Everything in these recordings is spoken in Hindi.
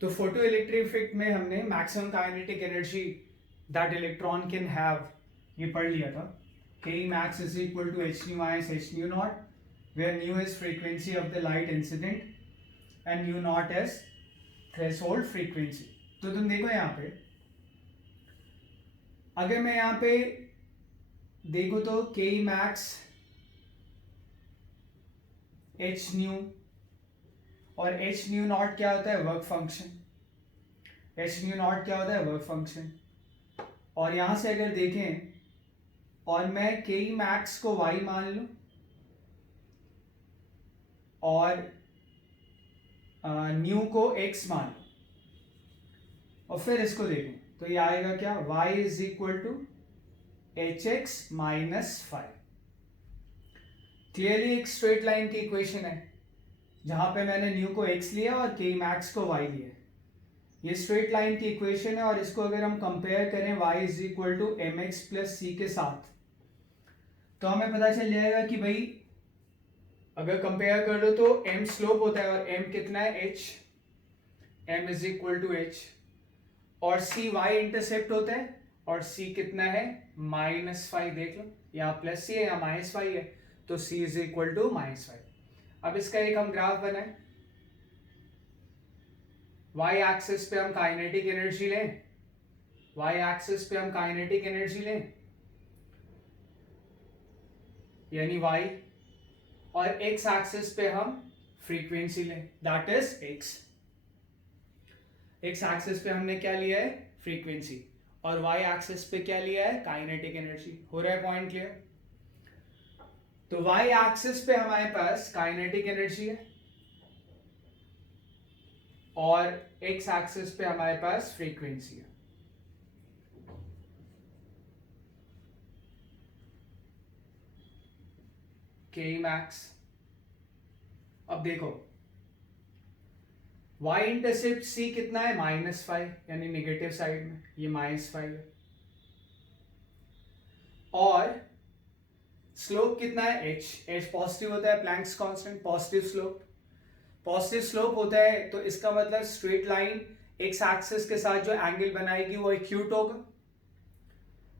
तो फोटो इलेक्ट्रिक इफेक्ट में हमने maximum kinetic energy that electron can have ये पढ़ लिया था. K max is equal to h nu minus h nu naught, where nu is frequency of the light incident and nu naught is threshold frequency. तो तुम देखो यहाँ पे, अगर मैं यहाँ पे देखो तो K max h nu और h nu naught क्या होता है? Work function. h nu naught क्या होता है? Work function. और यहां से अगर देखें और मैं K max को y मान लूं और न्यू को x मान लूं और फिर इसको देखें तो ये आएगा क्या? y is equal to h x minus five. Clearly एक स्ट्रेट लाइन की इक्वेशन है जहां पे मैंने न्यू को x लिया और K max को y लिया. ये स्ट्रेट लाइन की इक्वेशन है और इसको अगर हम कंपेयर करें y is equal to M X plus C के साथ तो हमें पता चल जाएगा कि भाई अगर कंपेयर कर लो तो m स्लोप होता है और m कितना है? h. m is equal to h और c y इंटरसेप्ट होता है और c कितना है? Minus five. देख लो यहाँ प्लस सी है यहाँ माइनस फाइव है तो c is equal to minus five. अब इसका एक हम ग्राफ बनाए. y एक्सिस पे हम काइनेटिक एनर्जी लें, y एक्सिस पे हम काइनेटिक एनर्जी लें यानी y, और x एक्सिस पे हम फ्रीक्वेंसी लें that is x. x axis पे हमने क्या लिया है? फ्रीक्वेंसी. और y एक्सिस पे क्या लिया है? Kinetic energy. हो रहा है पॉइंट क्लियर? तो y एक्सिस पे हमारे पास काइनेटिक एनर्जी है और x एक्सिस पे हमारे पास फ्रीक्वेंसी है. K max. अब देखो y इंटरसेप्ट c कितना है? माइनस फाइव यानी नेगेटिव साइड में ये माइनस फाइव है. और स्लोप कितना है? h. h पॉजिटिव होता है, Planck's constant. Positive slope, positive slope होता है तो इसका मतलब स्ट्रेट लाइन x एक्सिस के साथ जो एंगल बनाएगी वो एक्यूट होगा.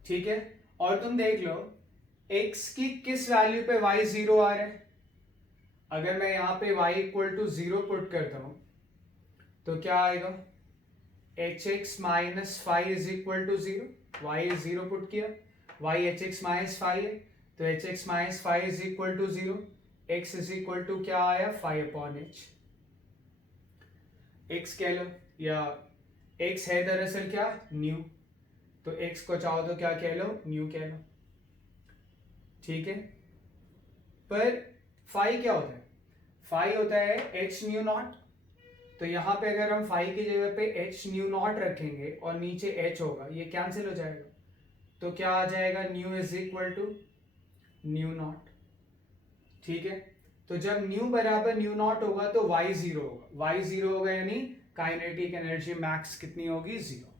ठीक है. और तुम देख लो x की किस वैल्यू पे y जीरो आ रहा है. अगर मैं यहाँ पे y equal to zero put करता हूं तो क्या आएगा? H x minus five is equal to zero. Y zero put किया, y h x minus five है तो h x minus five is equal to zero. x is equal to क्या आया? Five upon H. x कह लो या x है दरअसल क्या? न्यू. तो x को चाहो तो क्या कह लो? न्यू कह लो. ठीक है. पर फाई क्या होता है? फाई होता है h न्यू नॉट. तो यहां पे अगर हम फाई की जगह पे h न्यू नॉट रखेंगे और नीचे h होगा, ये कैंसिल हो जाएगा तो क्या आ जाएगा? Nu is equal to nu naught. ठीक है. तो जब न्यू बराबर न्यू नॉट होगा तो y जीरो होगा. y जीरो होगा यानी काइनेटिक एनर्जी मैक्स कितनी होगी? जीरो.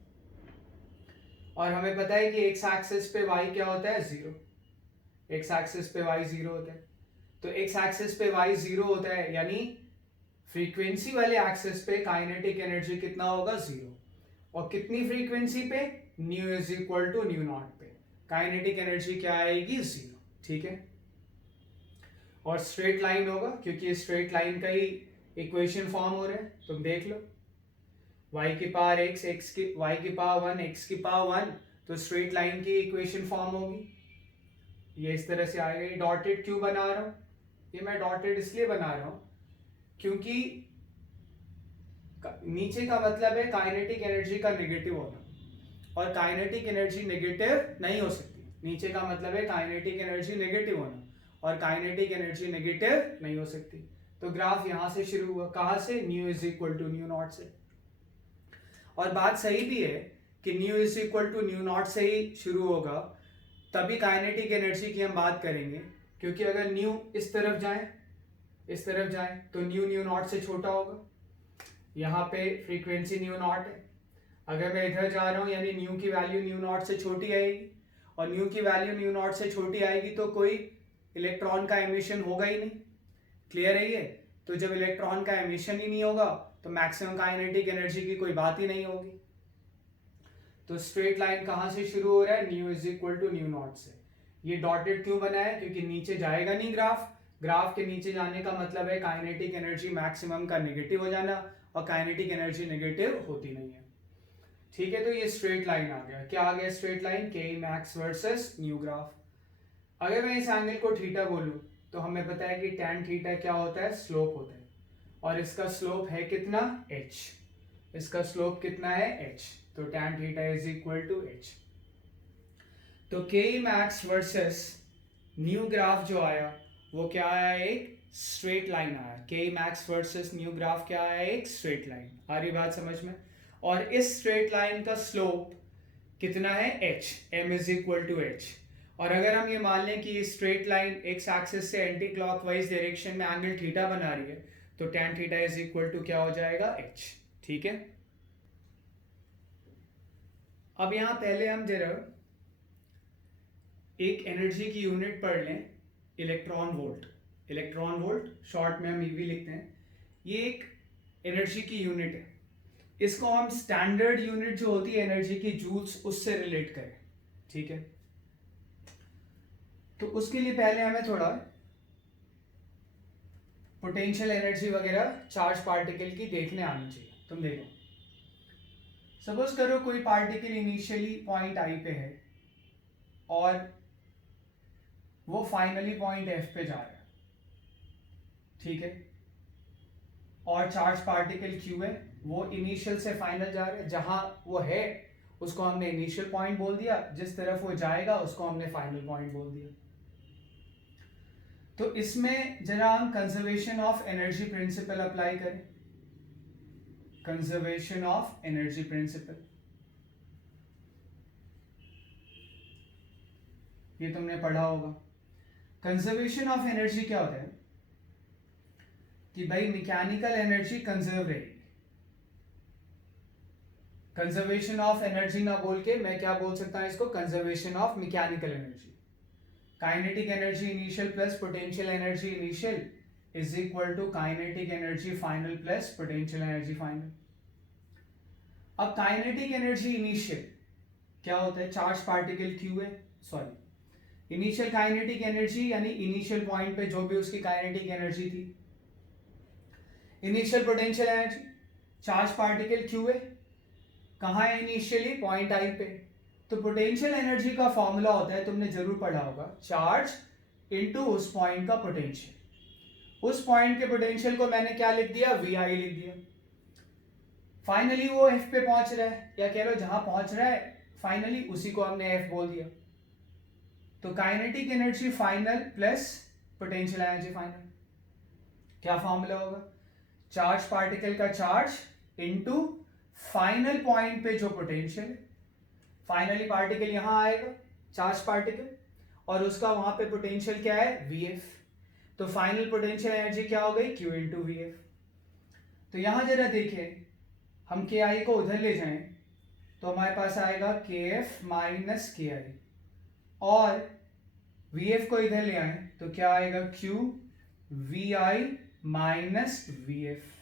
और हमें पता है कि x एक्सिस पे y क्या होता है? जीरो. x एक्सिस पे y जीरो होता है तो x एक्सिस पे y जीरो होता है यानी फ्रीक्वेंसी वाले एक्सिस पे काइनेटिक एनर्जी कितना होगा? जीरो. और कितनी फ्रीक्वेंसी पे? Nu is equal to nu naught पे काइनेटिक एनर्जी क्या आएगी? जीरो. ठीक है. और स्ट्रेट लाइन होगा क्योंकि स्ट्रेट लाइन का ही इक्वेशन फॉर्म हो रहा है. तुम देख लो y की पावर x, x की y की पावर वन, x की पावर वन तो स्ट्रेट लाइन की इक्वेशन फॉर्म होगी. ये इस तरह से आएगा. ये डॉटेड क्यों बना रहा हूं? ये मैं डॉटेड इसलिए बना रहा हूं क्योंकि नीचे का मतलब है काइनेटिक एनर्जी का नेगेटिव होना और काइनेटिक एनर्जी नेगेटिव नहीं हो सकती. नीचे का मतलब है काइनेटिक एनर्जी नेगेटिव होना और काइनेटिक एनर्जी नेगेटिव नहीं हो सकती. तो ग्राफ यहां से शुरू हुआ. कहां से? Nu is equal to nu naught से. और बात सही भी है कि nu is equal to nu naught से ही शुरू होगा तभी काइनेटिक एनर्जी की हम बात करेंगे. क्योंकि अगर न्यू इस तरफ जाए तो न्यू न्यू नॉट से छोटा होगा. यहाँ पे फ्रीक्वेंसी न्यू नॉट है. अगर मैं इधर जा रहा हूँ यानी न्यू की वैल्यू न्यू नॉट से छोटी आएगी और न्यू की वैल्यू न्यू नॉट से छोटी आएगी तो कोई इलेक्ट्रॉन का एमिशन होगा ही नहीं. क्लियर है ये? तो जब इलेक्ट्रॉन का एमिशन ही नहीं होगा तो मैक्सिमम काइनेटिक एनर्जी की कोई बात ही नहीं होगी। तो स्ट्रेट लाइन कहां से शुरू हो रहा है, nu is equal to nu naught से। ये डॉटेड क्यों बना है, क्योंकि नीचे जाएगा नहीं ग्राफ, ग्राफ के नीचे जाने का मतलब है काइनेटिक एनर्जी मैक्सिमम का नेगेटिव हो जाना, और काइनेटिक एनर्जी नेगेटिव होती नहीं है। ठीक है, तो ये स्ट्रेट लाइन आ गया। क्या आ गया स्ट्रेट लाइन, के मैक्स वर्सेस न्यू ग्राफ। अगर मैं इस एंगल को थीटा बोलूं तो हमें पता है कि tan थीटा क्या होता है, स्लोप होता है, और इसका स्लोप है कितना, h। इसका स्लोप कितना है, h। तो tan theta is equal to h। तो के मैक्स वर्सेस न्यू ग्राफ जो आया वो क्या आया, एक स्ट्रेट लाइन आया। के मैक्स वर्सेस न्यू ग्राफ क्या आया, एक स्ट्रेट लाइन। आ रही बात समझ में। और इस स्ट्रेट लाइन का स्लोप कितना है, h, m is equal to h। और अगर हम ये मान लें कि ये स्ट्रेट लाइन एक्स एक्सिस से एंटी क्लॉकवाइज डायरेक्शन में एंगल थीटा बना रही है, तो tan theta is equal to क्या हो जाएगा, h। ठीक है, अब यहां पहले हम जरा एक एनर्जी की यूनिट पढ़ लें, electron volt. Electron volt short में हम ईवी लिखते हैं। ये एक एनर्जी की यूनिट है, इसको हम स्टैंडर्ड यूनिट जो होती है एनर्जी की, जूल्स, उससे रिलेट करें। ठीक है, तो उसके लिए पहले हमें थोड़ा पोटेंशियल एनर्जी वगैरह चार्ज पार्टिकल की देखने आनी चाहिए। तुम देखो, सपोज करो कोई पार्टिकल इनिशियली पॉइंट आई पे है और वो फाइनली पॉइंट एफ पे जा रहा है। ठीक है, और चार्ज पार्टिकल क्यू है, वो इनिशियल से फाइनल जा रहा है। जहां वो है उसको हमने इनिशियल पॉइंट बोल दिया, जिस तरफ वो जाएगा उसको हमने फाइनल पॉइंट बोल दिया। तो इसमें जरा हम conservation of energy principal apply करें। कंजर्वेशन ऑफ एनर्जी प्रिंसिपल, ये तुमने पढ़ा होगा। कंजर्वेशन ऑफ एनर्जी क्या होता है कि भाई मैकेनिकल एनर्जी कंजर्व रहेगी। कंजर्वेशन ऑफ एनर्जी ना बोल के मैं क्या बोल सकता हूं इसको, conservation of mechanical energy. Kinetic energy initial plus potential energy initial is equal to kinetic energy final plus potential energy final. अब काइनेटिक एनर्जी इनिशियल क्या होता है, चार्ज पार्टिकल क्यू है, सॉरी इनिशियल काइनेटिक एनर्जी यानी इनिशियल पॉइंट पे जो भी उसकी काइनेटिक एनर्जी थी। Initial potential energy, charge particle q है, कहाँ है इनिशियली, पॉइंट आई पे। तो पोटेंशियल एनर्जी का फॉर्मूला होता है, तुमने जरूर पढ़ा होगा, चार्ज इनटू उस पॉइंट का पोटेंशियल। उस पॉइंट के पोटेंशियल को मैंने क्या लिख दिया, वी आई लिख दिया। फाइनली वो एफ पे पहुंच रहा है, या कह लो जहां पहुंच रहा है फाइनली उसी को हमने एफ बोल दिया। तो kinetic energy final plus potential energy final, क्या फॉर्मूला होगा, चार्ज पार्टिकल का चार्ज इनटू फाइनल पॉइंट पे जो पोटेंशियल है। फाइनली पार्टिकल यहां आएगा, चार्ज पार्टिकल, और उसका वहां पे पोटेंशियल क्या है, वी एफ। तो फाइनल पोटेंशियल एनर्जी क्या हो गई, क्यू इंटू वी एफ। तो यहां जरा देखें, हम के आई को उधर ले जाएं तो हमारे पास आएगा के एफ माइनस के आई, और वी एफ को इधर ले आए तो क्या आएगा, q v i minus v f.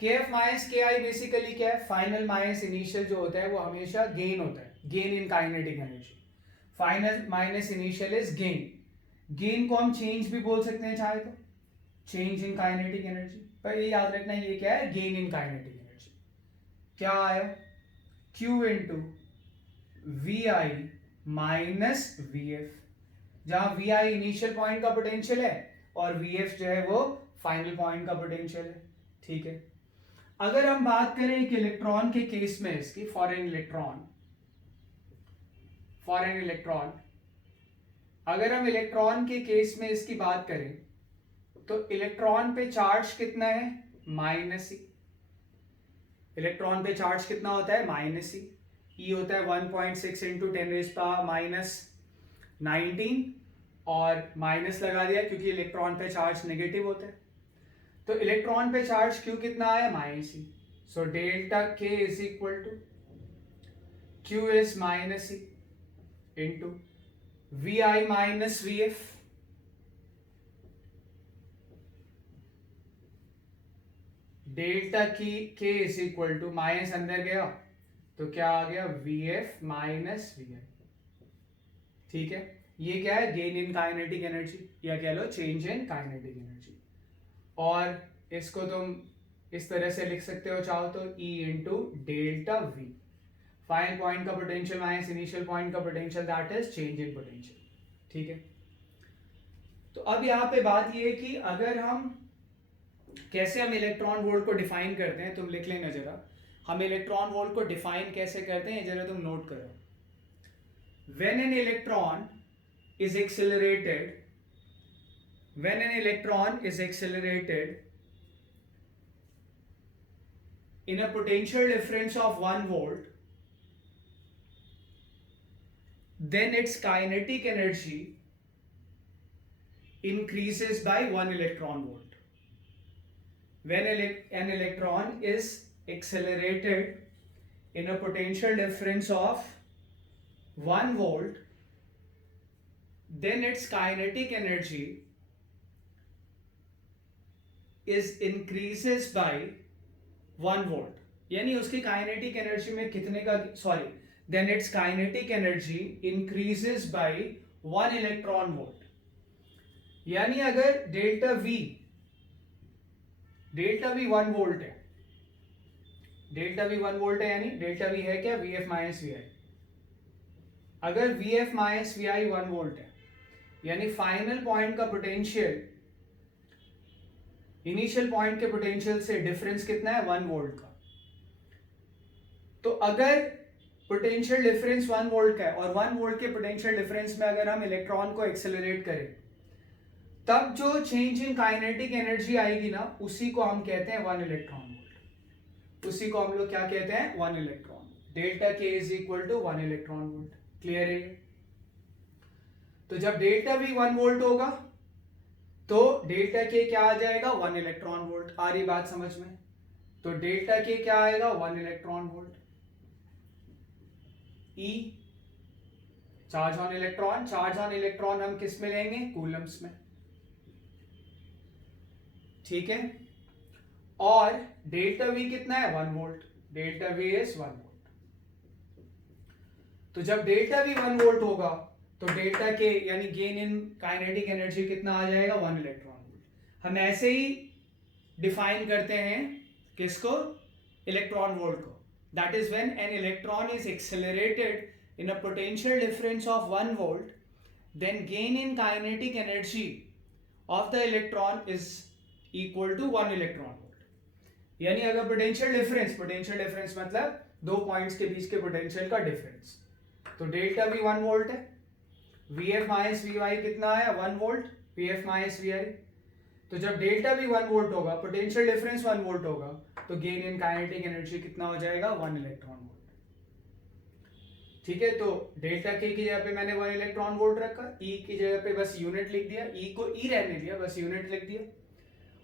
K F minus के आई बेसिकली क्या है, फाइनल माइनस इनिशियल जो होता है वो हमेशा गेन होता है, gain in kinetic energy. Final minus initial is gain. Gain को हम चेंज भी बोल सकते हैं चाहे तो, चेंज इन काइनेटिक एनर्जी। पर ये याद रखना ये क्या है, गेन इन काइनेटिक एनर्जी। क्या आया, q into v i minus v f, जहां वी आई इनिशियल पॉइंट का पोटेंशियल है और वी एफ जो है वो फाइनल पॉइंट का पोटेंशियल है। ठीक है, अगर हम बात करें एक इलेक्ट्रॉन के केस में इसकी, फॉरेन इलेक्ट्रॉन, अगर हम इलेक्ट्रॉन के केस में इसकी बात करें तो इलेक्ट्रॉन पे चार्ज कितना है, माइनस ई। इलेक्ट्रॉन पे चार्ज कितना होता है, माइनस ई। ई होता है 1.6 इंटू 10 माइनस 19, और माइनस लगा दिया क्योंकि इलेक्ट्रॉन पे चार्ज नेगेटिव होता है। तो इलेक्ट्रॉन पे चार्ज क्यू कितना आया, माइनस ई। सो डेल्टा के is equal to q is minus E into v i minus v f. Delta की k is equal to minus अंदर गया तो क्या आ गया वी एफ माइनस वी आई। ठीक है, ये क्या है गेन इन काइनेटिक एनर्जी या कह लो चेंज इन काइनेटिक एनर्जी। और इसको तुम इस तरह से लिख सकते हो चाहो तो E into delta we, final point का पोटेंशियल माइनस इनिशियल पॉइंट का potential, that is change in potential. ठीक है, तो अब यहाँ पे बात ये है कि अगर हम कैसे हम इलेक्ट्रॉन वोल्ट को डिफाइन करते हैं, तुम लिख लेना जरा, हम इलेक्ट्रॉन वोल्ट को डिफाइन कैसे करते हैं जरा तुम नोट करो। When an electron is accelerated, when an electron is accelerated in a potential difference of 1 volt, then its kinetic energy increases by 1 electron volt. When an electron is accelerated in a potential difference of 1 volt, then its kinetic energy is increases by 1 volt, यानी उसकी काइनेटिक एनर्जी में कितने का sorry then its kinetic energy increases by 1 electron volt. यानी अगर डेल्टा वी 1 वोल्ट है, डेल्टा वी 1 वोल्ट है, यानी डेल्टा वी है क्या v F minus we i. अगर v F minus we i 1 volt है, यानी फाइनल पॉइंट का पोटेंशियल इनिशियल पॉइंट के पोटेंशियल से डिफरेंस कितना है 1 वोल्ट का। तो अगर पोटेंशियल डिफरेंस 1 वोल्ट का है और 1 वोल्ट के पोटेंशियल डिफरेंस में अगर हम इलेक्ट्रॉन को एक्सेलरेट करें, तब जो चेंज इन काइनेटिक एनर्जी आएगी ना, उसी को हम कहते हैं 1 इलेक्ट्रॉन वोल्ट। उसी को हम लोग क्या कहते हैं 1 इलेक्ट्रॉन। डेल्टा के is equal to 1 electron volt. Clear है? तो जब डेल्टा वी 1 वोल्ट होगा तो डेल्टा के क्या आ जाएगा 1 इलेक्ट्रॉन वोल्ट। आ रही बात समझ में? तो डेल्टा के क्या आएगा 1 electron volt. E charge on electron, charge on electron हम किस में लेंगे कूलम्स में। ठीक है, और डेल्टा वी कितना है 1 volt. Delta we is 1 volt. तो जब डेल्टा वी 1 वोल्ट होगा तो डेल्टा के यानी गेन इन काइनेटिक एनर्जी कितना आ जाएगा 1 इलेक्ट्रॉन वोल्ट। हम ऐसे ही डिफाइन करते हैं किसको इलेक्ट्रॉन वोल्ट को। That is when an electron is accelerated in a potential difference of 1 volt, then gain in kinetic energy of the electron is equal to 1 electron volt. यानी अगर पोटेंशियल डिफरेंस मतलब दो पॉइंट्स के बीच के पोटेंशियल का डिफरेंस, तो डेल्टा वी 1 वोल्ट है, V F minus V Y कितना आया 1 volt, V F minus we I. तो जब डेल्टा वी 1 वोल्ट होगा, पोटेंशियल डिफरेंस 1 वोल्ट होगा, तो गेन इन काइनेटिक एनर्जी कितना हो जाएगा 1 इलेक्ट्रॉन वोल्ट। ठीक है, तो डेल्टा के की जगह पे मैंने 1 इलेक्ट्रॉन वोल्ट रखा, ई की जगह पे बस यूनिट लिख दिया, ई को ई रहने दिया, बस यूनिट लिख दिया,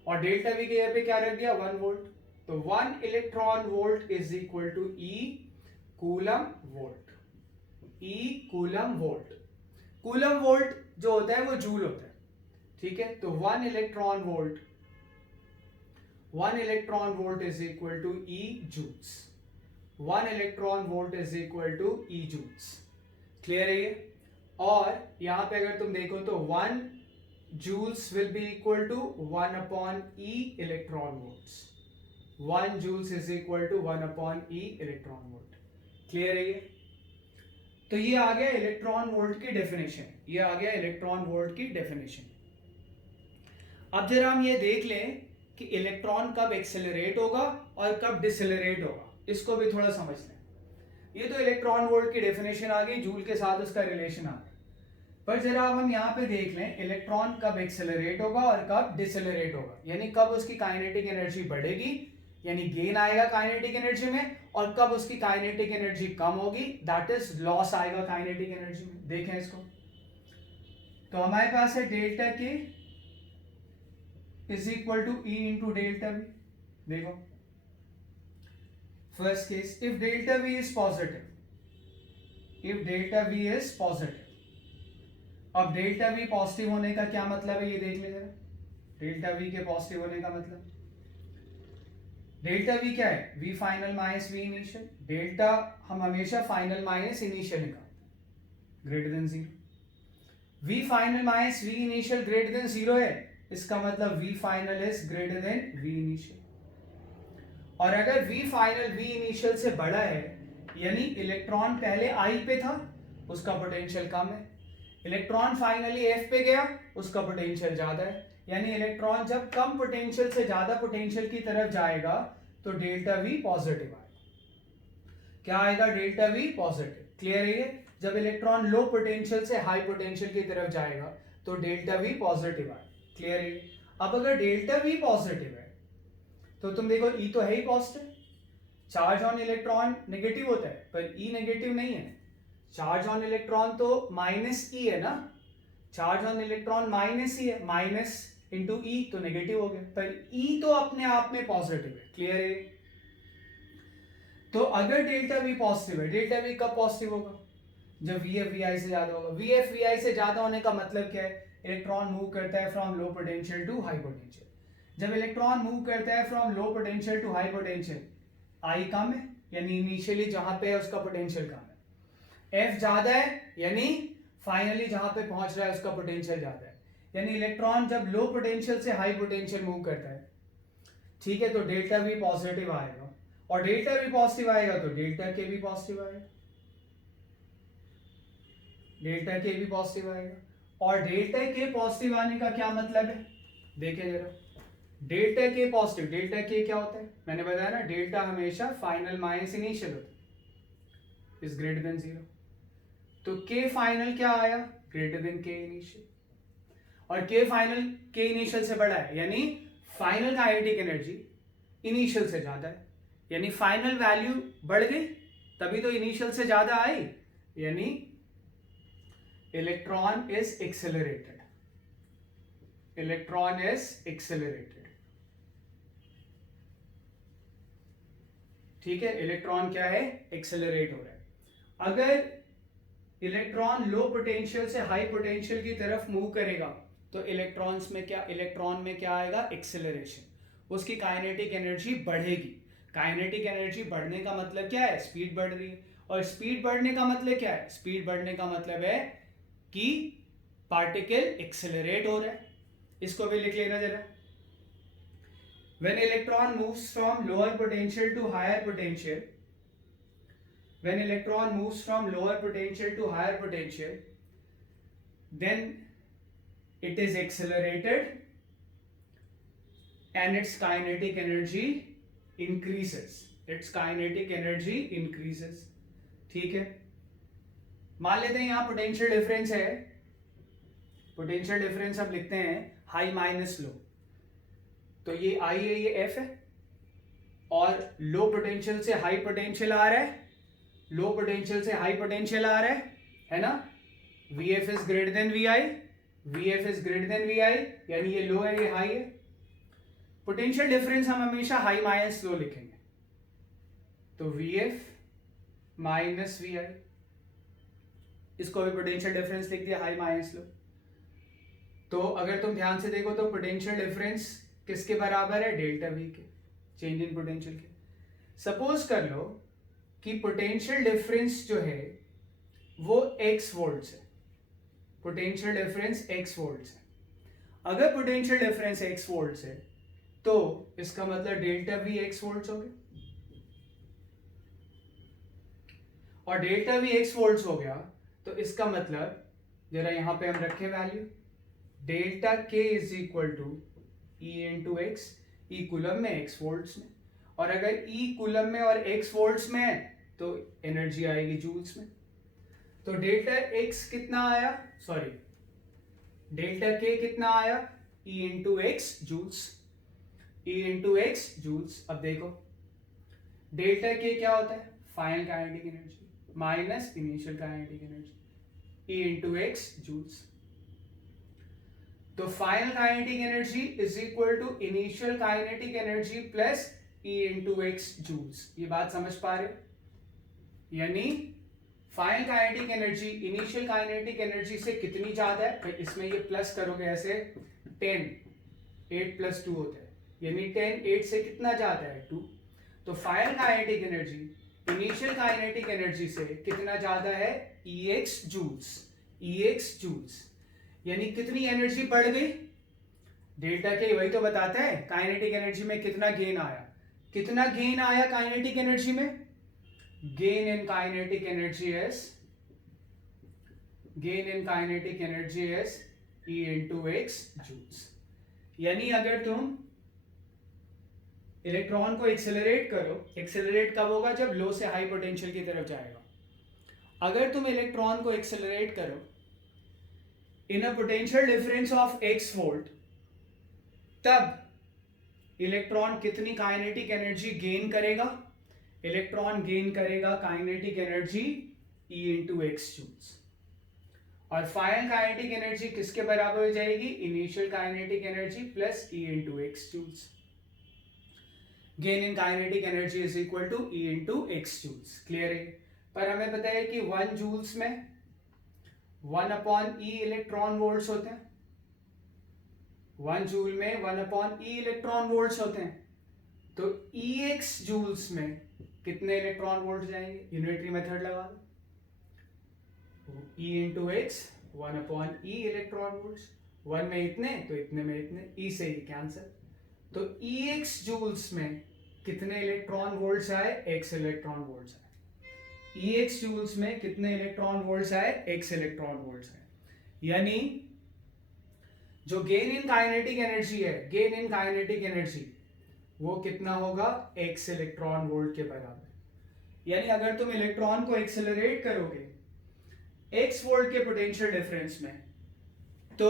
और डेल्टा वी की जगह पे क्या रख दिया 1 वोल्ट। तो 1 electron volt is equal to e coulomb volt. E coulomb volt, coulomb volt जो होता है वो जूल होता है। ठीक है, तो 1 electron volt is equal to e joules. 1 electron volt is equal to e joules. Clear है ये? और यहां पे अगर तुम देखो तो 1 joules will be equal to 1 upon e electron volts. 1 joules is equal to 1 upon e electron volt. Clear है ये? तो ये आ गया इलेक्ट्रॉन वोल्ट की डेफिनेशन, ये आ गया इलेक्ट्रॉन वोल्ट की डेफिनेशन। अब जरा हम ये देख लें कि इलेक्ट्रॉन कब एक्सेलरेट होगा और कब डिसेलरेट होगा, इसको भी थोड़ा समझ लें। ये तो इलेक्ट्रॉन वोल्ट की डेफिनेशन आ गई, जूल के साथ उसका रिलेशन आ गया। पर जरा अब हम यहाँ पे देख लें इलेक्ट्रॉन कब एक्सेलरेट होगा और कब डिसेलरेट होगा, यानी कब उसकी काइनेटिक एनर्जी बढ़ेगी यानी गेन आएगा काइनेटिक एनर्जी में, और कब उसकी काइनेटिक एनर्जी कम होगी, दैट इज लॉस आएगा काइनेटिक एनर्जी में। देखें इसको, तो हमारे पास है डेल्टा के is equal to E into delta V. देखो first case, if delta we is positive, if delta we is positive. अब डेल्टा वी पॉजिटिव होने का क्या मतलब है ये देख ले जरा। डेल्टा वी के पॉजिटिव होने का मतलब डेल्टा वी क्या है, v final minus v initial. Delta हम हमेशा फाइनल माइनस इनिशियल निकालते हैं, greater than zero. V final minus v initial greater than zero है, इसका मतलब v final is greater than v initial. और अगर वी फाइनल वी इनिशियल से बड़ा है, यानी इलेक्ट्रॉन पहले आई पे था, उसका पोटेंशियल कम है। इलेक्ट्रॉन फाइनली एफ पे गया, उसका पोटेंशियल ज्यादा है। यानी इलेक्ट्रॉन जब कम पोटेंशियल से ज्यादा पोटेंशियल की तरफ जाएगा तो डेल्टा वी पॉजिटिव आएगा। क्या आएगा, डेल्टा वी पॉजिटिव। क्लियर है ये? जब इलेक्ट्रॉन लो पोटेंशियल से हाई पोटेंशियल की तरफ जाएगा तो डेल्टा वी पॉजिटिव आएगा। क्लियर है ये? अब अगर डेल्टा वी पॉजिटिव है तो तुम देखो ई तो है ही positive, charge on electron negative होता है पर ई नेगेटिव नहीं है। चार्ज ऑन इलेक्ट्रॉन तो माइनस ई है ना, charge on electron minus E है, माइनस इंटू ई तो नेगेटिव हो गया, पर ई तो अपने आप में पॉजिटिव है। क्लियर है? तो अगर डेल्टा वी पॉजिटिव है, डेल्टा वी कब पॉजिटिव होगा, जब वी एफ वी आई से ज्यादा होगा। वी एफ वी आई से ज्यादा होने का मतलब क्या है, इलेक्ट्रॉन मूव करता है from low potential to high potential. जब इलेक्ट्रॉन मूव करता है from low potential to high potential, I कम है यानी इनिशियली जहां पे है उसका पोटेंशियल कम है, एफ ज्यादा है यानी फाइनली जहां पे पहुंच रहा है उसका पोटेंशियल ज्यादा है। यानी इलेक्ट्रॉन जब लो पोटेंशियल से हाई पोटेंशियल मूव करता है, ठीक है, तो डेल्टा वी पॉजिटिव आएगा, और डेल्टा वी पॉजिटिव आएगा तो डेल्टा के भी पॉजिटिव आएगा, डेल्टा के भी पॉजिटिव आएगा। और डेल्टा के पॉजिटिव आने का क्या मतलब है, देखिए जरा, डेल्टा के पॉजिटिव, डेल्टा के क्या होता है, मैंने बताया ना, डेल्टा हमेशा फाइनल माइनस इनिशियल होता है, इज ग्रेटर देन जीरो। तो के फाइनल क्या आया, ग्रेटर देन के इनिशियल, और के फाइनल के इनिशियल से बड़ा है, यानी फाइनल काइनेटिक एनर्जी इनिशियल से ज्यादा है, यानी फाइनल वैल्यू बढ़ गई तभी तो इनिशियल से ज्यादा आई, यानी electron is accelerated, electron is accelerated. ठीक है, इलेक्ट्रॉन क्या है, एक्सेलरेट हो रहा है। अगर इलेक्ट्रॉन लो पोटेंशियल से हाई पोटेंशियल की तरफ मूव करेगा तो इलेक्ट्रॉन्स में क्या, इलेक्ट्रॉन में क्या आएगा, एक्सेलरेशन, उसकी काइनेटिक एनर्जी बढ़ेगी। काइनेटिक एनर्जी बढ़ने का मतलब क्या है, स्पीड बढ़ रही है, और स्पीड बढ़ने का मतलब क्या है, स्पीड बढ़ने का मतलब है कि पार्टिकल एक्सेलरेट हो रहा है। इसको भी लिख लेना जरा, when electron moves from lower potential to higher potential, when electron moves from lower potential to higher potential, then it is accelerated and its kinetic energy increases, its kinetic energy increases। ठीक है, मान लेते हैं यहां पोटेंशियल डिफरेंस है, पोटेंशियल डिफरेंस अब लिखते हैं हाई माइनस लो, तो ये आई है, ये एफ है, और लो पोटेंशियल से हाई पोटेंशियल आ रहा है, लो पोटेंशियल से हाई पोटेंशियल आ रहा है ना, V F is greater than V I, V F is greater than V I, यानी ये लो है ये हाई है। पोटेंशियल डिफरेंस हम हमेशा हाई माइनस लो लिखेंगे, तो वी एफ माइनस वी आई, इसको भी पोटेंशियल डिफरेंस लिख दिया हाई माइनस लो। तो अगर तुम ध्यान से देखो तो पोटेंशियल डिफरेंस किसके बराबर है, डेल्टा वी के, चेंज इन पोटेंशियल के। सपोज कर लो कि पोटेंशियल डिफरेंस जो है वो x वोल्ट्स है, पोटेंशियल डिफरेंस x वोल्ट्स है। अगर पोटेंशियल डिफरेंस x वोल्ट्स है तो इसका मतलब डेल्टा वी x वोल्ट्स हो गया, और डेल्टा वी x वोल्ट्स हो गया तो इसका मतलब, जरा यहां पे हम रखें value, delta k is equal to E into x, e coulomb में x वोल्ट्स में, और अगर E कूलम में और x वोल्ट्स में है तो एनर्जी आएगी जूल्स में। तो डेल्टा x कितना आया, सॉरी डेल्टा k कितना आया, E into x joules, E into x joules. अब देखो डेल्टा k क्या होता है, final kinetic energy minus initial kinetic energy, E into x joules. तो final kinetic energy is equal to initial kinetic energy plus E into x joules. ये बात समझ पा रहे हो, यानी final kinetic energy initial kinetic energy से कितनी ज्यादा है, तो इसमें ये प्लस करोगे ऐसे 10, 8 प्लस 2 होता है, यानी 10 8 से कितना ज्यादा है, 2। तो final kinetic energy initial kinetic energy से कितना ज्यादा है, Ex जूल्स, Ex जूल्स, यानी कितनी एनर्जी बढ़ गई, डेल्टा के वही तो बताता है काइनेटिक एनर्जी में कितना गेन आया, कितना गेन आया काइनेटिक एनर्जी में, gain in kinetic energy is E into x joules. यानी अगर तुम इलेक्ट्रॉन को एक्सेलरेट करो, एक्सेलरेट कब होगा, जब लो से हाई पोटेंशियल की तरफ जाएगा। अगर तुम इलेक्ट्रॉन को एक्सेलरेट करो in a potential difference of x volt, तब इलेक्ट्रॉन कितनी काइनेटिक एनर्जी गेन करेगा, इलेक्ट्रॉन गेन करेगा kinetic energy E into x joules. और फाइनल काइनेटिक एनर्जी किसके बराबर हो जाएगी, initial kinetic energy plus E into x joules. Gain in kinetic energy is equal to E into x joules. Clear है? पर हमें पता है कि 1 जूल्स में 1/e इलेक्ट्रॉन वोल्ट्स होते हैं, 1 जूल में 1/e इलेक्ट्रॉन वोल्ट्स होते हैं। तो Ex जूल्स में कितने इलेक्ट्रॉन वोल्ट जाएंगे, यूनिटरी मेथड लगा दो, E into x 1/e electron volts, 1 में इतने तो इतने में इतने, E से ही कैंसिल। तो Ex जूल्स में कितने इलेक्ट्रॉन वोल्ट्स आए, x इलेक्ट्रॉन वोल्ट्स आए। Ex जूल्स में कितने इलेक्ट्रॉन वोल्ट्स आए, x इलेक्ट्रॉन वोल्ट्स आए। यानी जो गेन इन काइनेटिक एनर्जी है, गेन इन काइनेटिक एनर्जी वो कितना होगा, x इलेक्ट्रॉन वोल्ट के बराबर। यानी अगर तुम इलेक्ट्रॉन को एक्सेलरेट करोगे x वोल्ट के पोटेंशियल डिफरेंस में, तो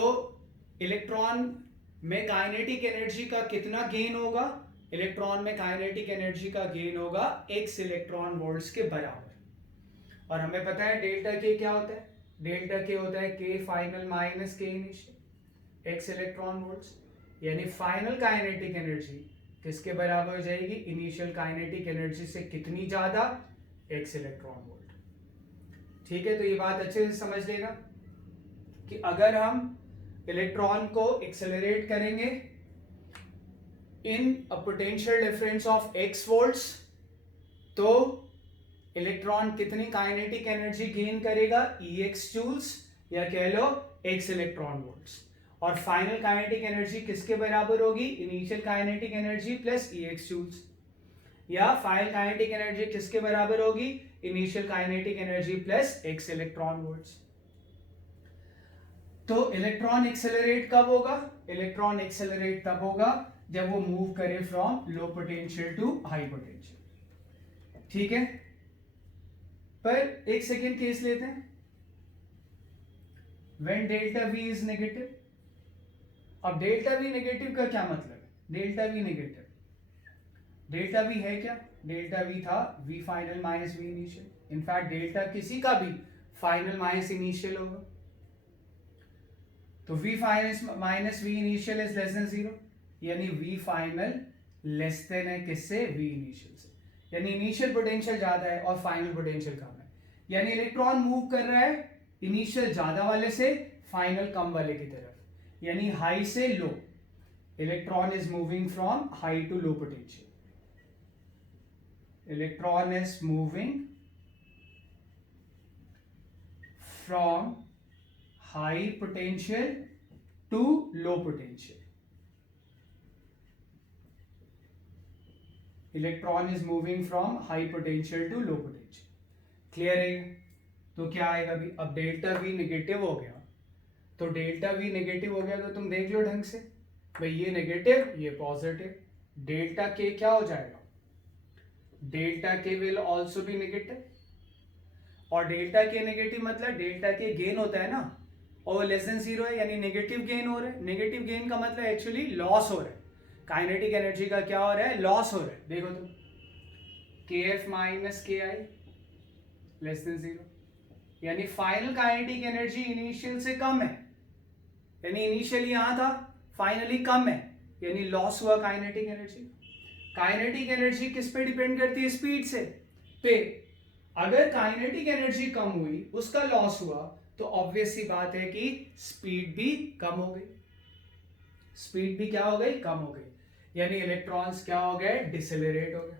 इलेक्ट्रॉन में काइनेटिक एनर्जी का कितना गेन होगा, इलेक्ट्रॉन में काइनेटिक एनर्जी का गेन होगा x इलेक्ट्रॉन वोल्ट्स के बराबर। और हमें पता है डेल्टा के क्या होता है, डेल्टा के होता है k final minus k initial, x electron volts. यानी फाइनल काइनेटिक एनर्जी किसके बराबर हो जाएगी, इनिशियल काइनेटिक एनर्जी से कितनी ज्यादा, x इलेक्ट्रॉन वोल्ट। ठीक है, तो ये बात अच्छे से समझ लेना कि अगर हम इलेक्ट्रॉन को एक्सेलरेट करेंगे in a potential difference of x volts, तो इलेक्ट्रॉन कितनी काइनेटिक एनर्जी गेन करेगा, Ex जूल्स, या कह लो x इलेक्ट्रॉन वोल्ट्स। और फाइनल काइनेटिक एनर्जी किसके बराबर होगी, initial kinetic energy plus Ex joules, या फाइनल काइनेटिक एनर्जी किसके बराबर होगी, initial kinetic energy plus x electron volts. तो इलेक्ट्रॉन एक्सेलरेट कब होगा, इलेक्ट्रॉन एक्सेलरेट तब होगा जब वो मूव करे from low potential to high potential. ठीक है, पर एक सेकेंड केस लेते हैं, when delta we is negative. अब डेल्टा वी नेगेटिव का क्या मतलब है, delta v negative, delta v है क्या, डेल्टा वी था v final minus v initial. In fact delta किसी का भी फाइनल माइनस इनिशियल होगा, तो v final minus v initial is less than 0, यानी v फाइनल लेस देन है किससे, v इनिशियल से। यानी इनिशियल पोटेंशियल ज्यादा है और फाइनल पोटेंशियल कम है, यानी इलेक्ट्रॉन मूव कर रहा है इनिशियल ज्यादा वाले से फाइनल कम वाले की तरफ, यानी हाई से low. Electron is moving from high to low potential, electron is moving from high potential to low potential. Electron is moving from high potential to low potential. Clear है? तो क्या आएगा अभी, अब डेल्टा वी नेगेटिव हो गया, तो डेल्टा वी नेगेटिव हो गया तो तुम देख लो ढंग से, भाई ये नेगेटिव ये पॉजिटिव, डेल्टा के क्या हो जाएगा, डेल्टा के विल ऑल्सो बी नेगेटिव। और डेल्टा के नेगेटिव मतलब डेल्टा के गेन होता है ना, और लेस देन 0 है, यानी नेगेटिव गेन हो रहा है। नेगेटिव गेन का मतलब एक्चुअली लॉस हो रहा है, काइनेटिक एनर्जी का क्या हो रहा है, लॉस हो रहा है। देखो तुम kf minus ki less than 0, यानी फाइनल काइनेटिक एनर्जी इनिशियल से कम है, यानी इनिशियली यहां था फाइनली कम है, यानी लॉस हुआ काइनेटिक एनर्जी। काइनेटिक एनर्जी किस पे डिपेंड करती है, स्पीड से पे। अगर काइनेटिक एनर्जी कम हुई, उसका लॉस हुआ, तो ऑब्वियस सी बात है कि स्पीड भी कम हो गई, स्पीड भी क्या हो गई, कम हो गई, यानी इलेक्ट्रॉन्स क्या हो गए, डिसेलरेट हो गए।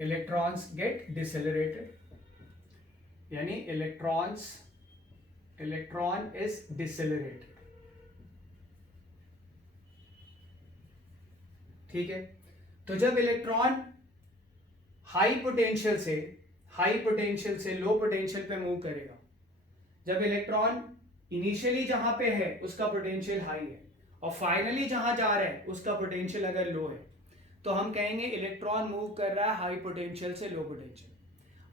इलेक्ट्रॉन्स गेट डिसेलरेटेड, यानी इलेक्ट्रॉन इज डिसेलरेटेड। ठीक है, तो जब इलेक्ट्रॉन हाई पोटेंशियल से लो पोटेंशियल पे मूव करेगा, जब इलेक्ट्रॉन इनिशियली जहां पे है उसका पोटेंशियल हाई है और फाइनली जहां जा रहा है उसका पोटेंशियल अगर लो है, तो हम कहेंगे इलेक्ट्रॉन मूव कर रहा है हाई पोटेंशियल से लो पोटेंशियल।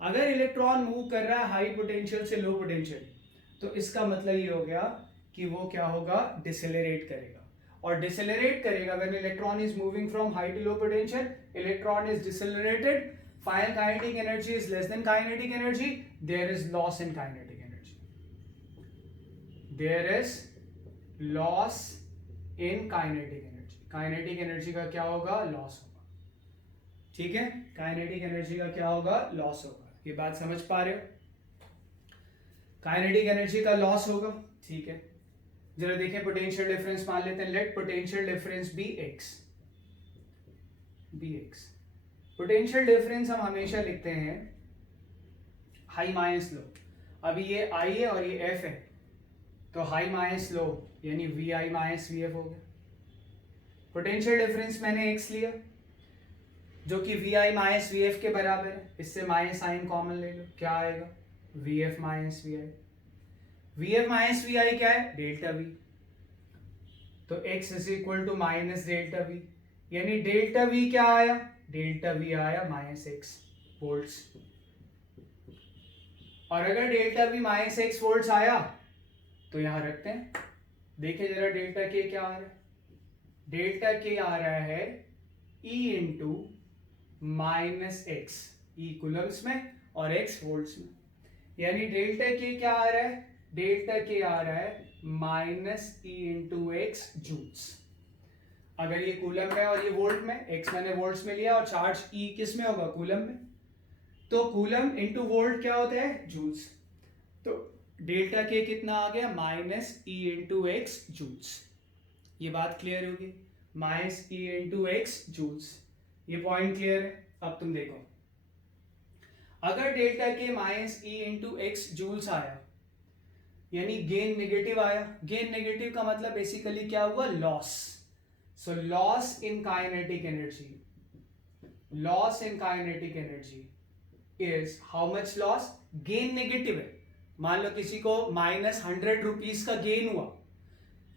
अगर इलेक्ट्रॉन मूव कर रहा है हाई पोटेंशियल से लो पोटेंशियल, तो इसका मतलब ये हो गया कि वो क्या होगा, डिसेलरेट करेगा। और डिसेलरेट करेगा when electron is moving from high to low potential, electron is decelerated, final kinetic energy is less than kinetic energy, there is loss in kinetic energy, there is loss in kinetic energy. Kinetic energy का क्या होगा, लॉस होगा। ठीक है, काइनेटिक एनर्जी का क्या होगा, लॉस होगा। ये बात समझ पा रहे हो, काइनेटिक एनर्जी का लॉस होगा। ठीक है, जरा देखिए पोटेंशियल डिफरेंस मान लेते हैं, let potential difference be x. Potential difference हम हमेशा लिखते हैं हाई माइनस लो। अभी ये आई है और ये एफ है, तो हाई माइनस लो यानी v i minus v f हो गया। पोटेंशियल डिफरेंस मैंने एक्स लिया जो कि v i minus v f के बराबर है, इससे माइनस साइन कॉमन ले लो, क्या आएगा, V F minus we I. V F minus we I क्या है, डेल्टा वी, तो X is equal to minus delta V, यानी डेल्टा वी क्या आया, डेल्टा वी आया माइनस एक्स वोल्ट्स। और अगर delta V minus X volts आया तो यहां रखते हैं, देखिए जरा डेल्टा के क्या आ रहा है, डेल्टा के आ रहा है E इंटू माइनस एक्स, ई कूलम्स में और एक्स वोल्ट्स में, यानी डेल्टा के क्या आ रहा है, डेल्टा के आ रहा है माइनस ई इंटू एक्स जूल्स। अगर ये कूलम में और ये वोल्ट में, एक्स मैंने वोल्ट्स में लिया और चार्ज ई किस में होगा, कूलम में, तो कूलम इंटू वोल्ट क्या होता है, जूल्स। तो डेल्टा के कितना आ गया, माइनस ई इंटू एक्स जूल्स। ये बात क्लियर होगी, माइनस ई इंटू एक्स जूल्स। ये पॉइंट क्लियर है। अब तुम देखो, अगर डेल्टा के माइनस ई इंटू एक्स जूल्स आया यानी गेन नेगेटिव आया। गेन नेगेटिव का मतलब बेसिकली क्या हुआ, loss. So loss in kinetic energy, loss in kinetic energy is how much loss, gain negative है। मान लो किसी को माइनस 100 रुपीज का गेन हुआ,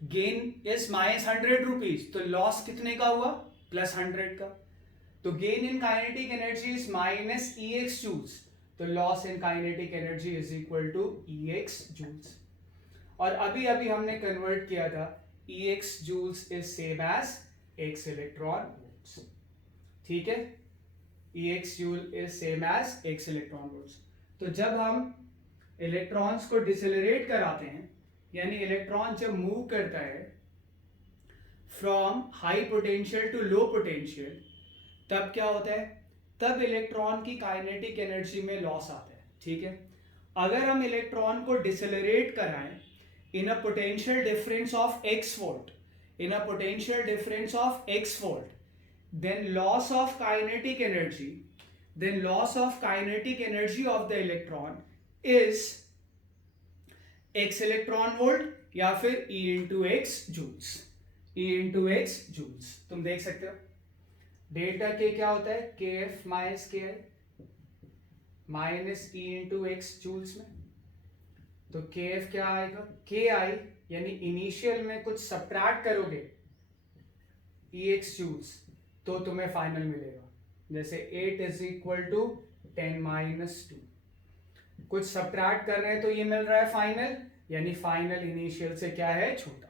गेन इज माइनस 100 रुपीज, तो लॉस कितने का हुआ, प्लस 100 का। तो gain in kinetic energy is minus E X joules, तो loss in kinetic energy is equal to E X joules. और अभी अभी हमने कन्वर्ट किया था, E X joules is same as X electron volts. ठीक है, E X joule is same as X electron volts. तो जब हम इलेक्ट्रॉन्स को डिसेलरेट कराते हैं, यानी इलेक्ट्रॉन जब मूव करता है from high potential to low potential, तब क्या होता है, तब इलेक्ट्रॉन की काइनेटिक एनर्जी में लॉस आता है। ठीक है, अगर हम इलेक्ट्रॉन को डिसेलरेट कराएं in a potential difference of x volt, in a potential difference of x volt, then loss of kinetic energy of the electron is x electron volt या फिर E into x joules, E into x joules. तुम देख सकते हो डेल्टा के क्या होता है, के एफ माइनस के I minus E into x joules में। तो के एफ क्या आएगा, के आई, यानी इनिशियल में कुछ सब्ट्रैक्ट करोगे ई एक्स जूल्स तो तुम्हें फाइनल मिलेगा। जैसे 8 इज इक्वल टू 10 माइनस 2, कुछ सब्ट्रैक्ट कर रहे हैं तो ये मिल रहा है फाइनल, यानी फाइनल इनिशियल से क्या है, छोटा।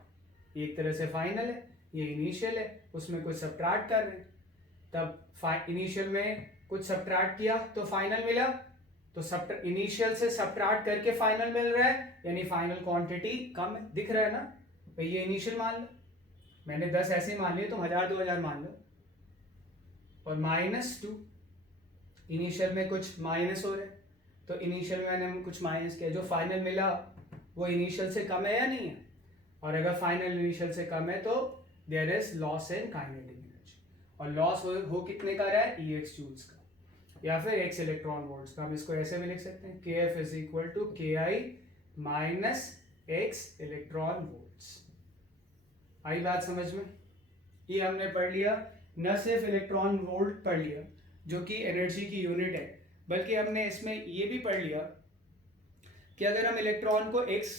एक तरह से फाइनल है, ये इनिशियल है, उसमें कुछ सब्ट्रैक्ट कर रहे हैं, तब इनिशियल में कुछ सब्ट्रैक्ट किया तो फाइनल मिला, तो इनिशियल से सब्ट्रैक्ट करके फाइनल मिल रहा है, यानी फाइनल क्वांटिटी कम है। दिख रहा है ना भाई, ये इनिशियल मान लो, मैंने 10 ऐसे मान लिए, तुम 1000 2000 मान लो। और माइनस 2, इनिशियल में कुछ माइनस हो रहा है, तो इनिशियल में मैंने कुछ माइनस किया, जो फाइनल मिला वो इनिशियल से कम है या नहीं है, और अगर फाइनल इनिशियल से कम है तो there is loss in kinetic energy. और लॉस हो कितने का रहा है, ई एक्स जूल्स का। या फिर x इलेक्ट्रॉन वोल्ट्स का। हम इसको ऐसे भी लिख सकते हैं kF is equal to KI minus x electron volts. आई बात समझ में? ये हमने पढ़ लिया, न सिर्फ इलेक्ट्रॉन वोल्ट पढ़ लिया जो कि एनर्जी की यूनिट है, बल्कि हमने इसमें ये भी पढ़ लिया कि अगर हम इलेक्ट्रॉन को x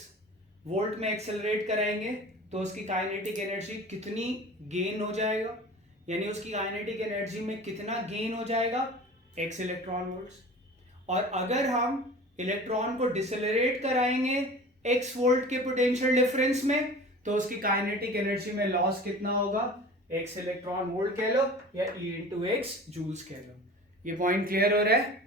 वोल्ट में एक्सेलरेट कराएंगे तो उसकी काइनेटिक एनर्जी कितनी गेन हो जाएगा, यानी उसकी काइनेटिक एनर्जी में कितना गेन हो जाएगा, x इलेक्ट्रॉन वोल्ट्स। और अगर हम इलेक्ट्रॉन को डिसेलरेट कराएंगे x वोल्ट के पोटेंशियल डिफरेंस में तो उसकी काइनेटिक एनर्जी में लॉस कितना होगा, x इलेक्ट्रॉन वोल्ट कह लो या E into x जूल्स कह लो। ये पॉइंट क्लियर हो रहा है?